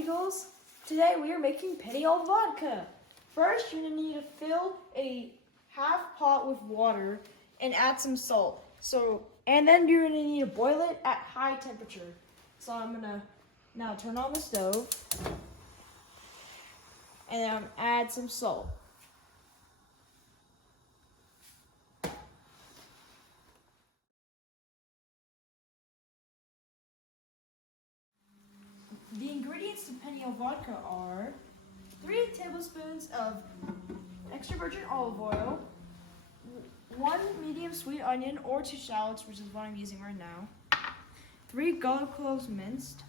Eagles. Today we are making Penne alla vodka. First, you're going to need to fill a half pot with water and add some salt. And then you're going to need to boil it at high temperature. So I'm going to now turn on the stove and then add some salt. The ingredients to Penne alla vodka are 3 tablespoons of extra virgin olive oil, 1 medium sweet onion or 2 shallots, which is what I'm using right now, 3 garlic cloves minced,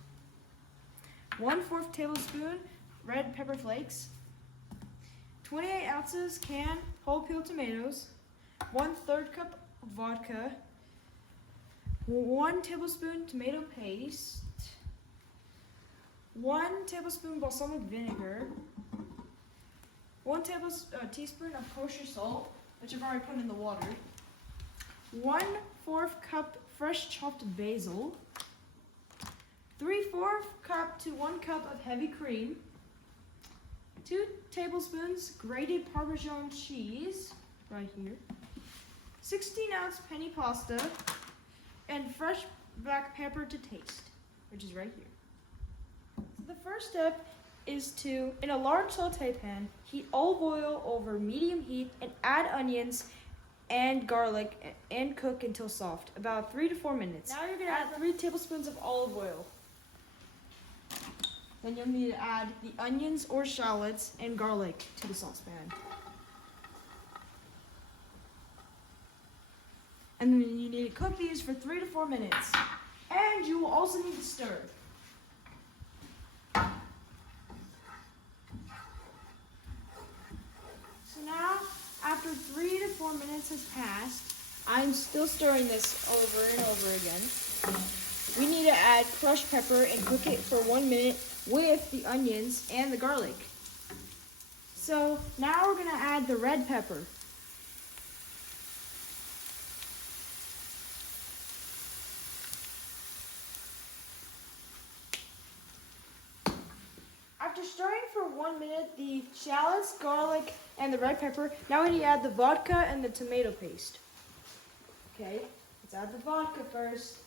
1/4 tablespoon red pepper flakes, 28 ounces canned whole peeled tomatoes, 1/3 cup vodka, 1 tablespoon tomato paste, 1 tablespoon balsamic vinegar, 1 teaspoon of kosher salt, which I've already put in the water, 1/4 cup fresh chopped basil, 3/4 cup to 1 cup of heavy cream, 2 tablespoons grated Parmesan cheese, right here, 16-ounce Penne pasta, and fresh black pepper to taste, which is right here. The first step is to, in a large saute pan, heat olive oil over medium heat and add onions and garlic and cook until soft, about 3 to 4 minutes. Now you're going to add 3 tablespoons of olive oil. Then you'll need to add the onions or shallots and garlic to the saucepan. And then you need to cook these for 3 to 4 minutes. And you will also need to stir. After 3 to 4 minutes has passed, I'm still stirring this over and over again. We need to add crushed pepper and cook it for 1 minute with the onions and the garlic. So now we're going to add the red pepper. After stirring for 1 minute the shallots, garlic, and the red pepper, now we need to add the vodka and the tomato paste. Okay, let's add the vodka first.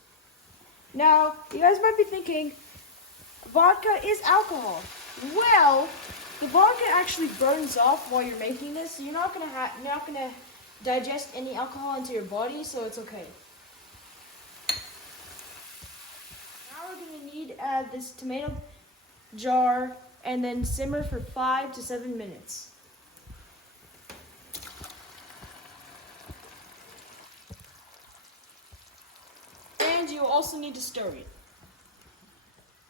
Now, you guys might be thinking, vodka is alcohol. Well, the vodka actually burns off while you're making this, so you're not gonna digest any alcohol into your body, so it's okay. Now we're gonna need to add this tomato jar and then simmer for 5 to 7 minutes. And you also need to stir it.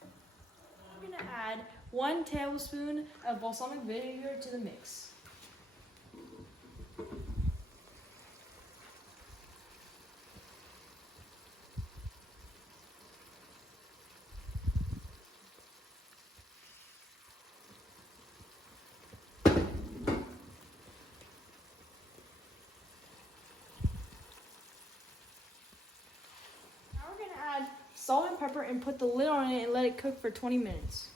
I'm going to add 1 tablespoon of balsamic vinegar to the mix. Add salt and pepper and put the lid on it and let it cook for 20 minutes.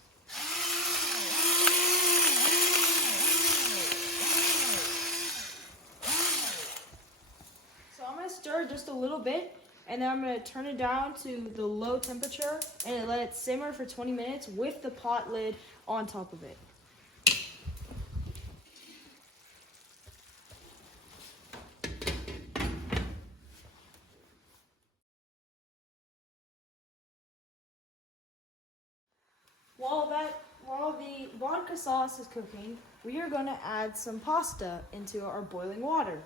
So I'm going to stir just a little bit and then I'm going to turn it down to the low temperature and let it simmer for 20 minutes with the pot lid on top of it. While the vodka sauce is cooking, we are going to add some pasta into our boiling water.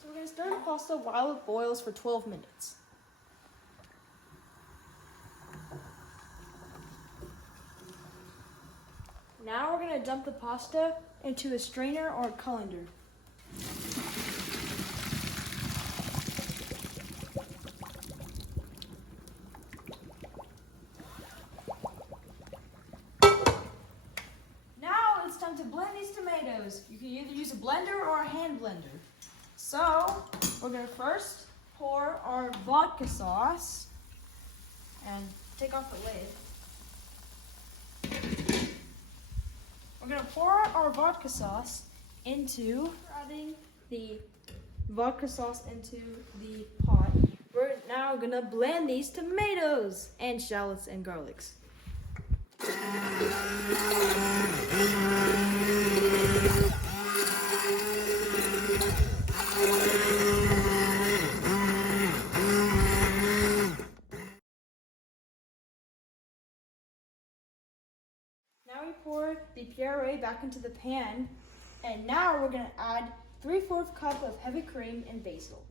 So we're going to stir the pasta while it boils for 12 minutes. Now we're going to dump the pasta into a strainer or a colander. To blend these tomatoes, you can either use a blender or a hand blender. So we're going to first pour our vodka sauce and take off the lid. We're gonna pour our vodka sauce into, adding the vodka sauce into the pot. We're now gonna blend these tomatoes and shallots and garlics. Now we pour the puree back into the pan, and now we're gonna add 3/4 cup of heavy cream and basil.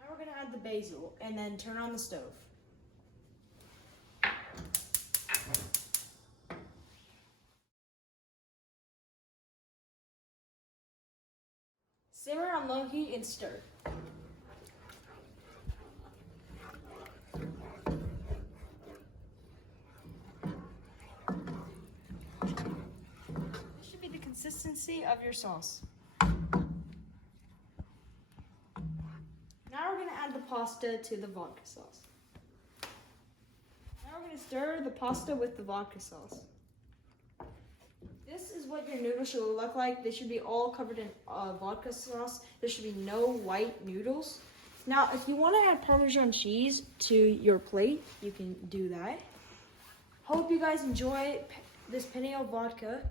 Now we're gonna add the basil and then turn on the stove. Simmer on low heat and stir. This should be the consistency of your sauce. Now we're going to add the pasta to the vodka sauce. Now we're going to stir the pasta with the vodka sauce. This is what your noodles should look like. They should be all covered in vodka sauce. There should be no white noodles. Now, if you want to add Parmesan cheese to your plate, you can do that. Hope you guys enjoy this Penne alla vodka.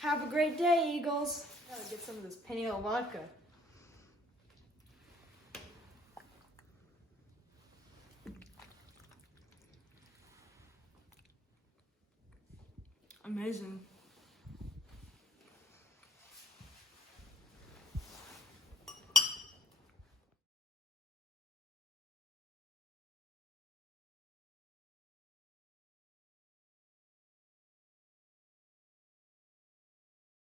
Have a great day, Eagles. Gotta get some of this Penne alla vodka. Amazing.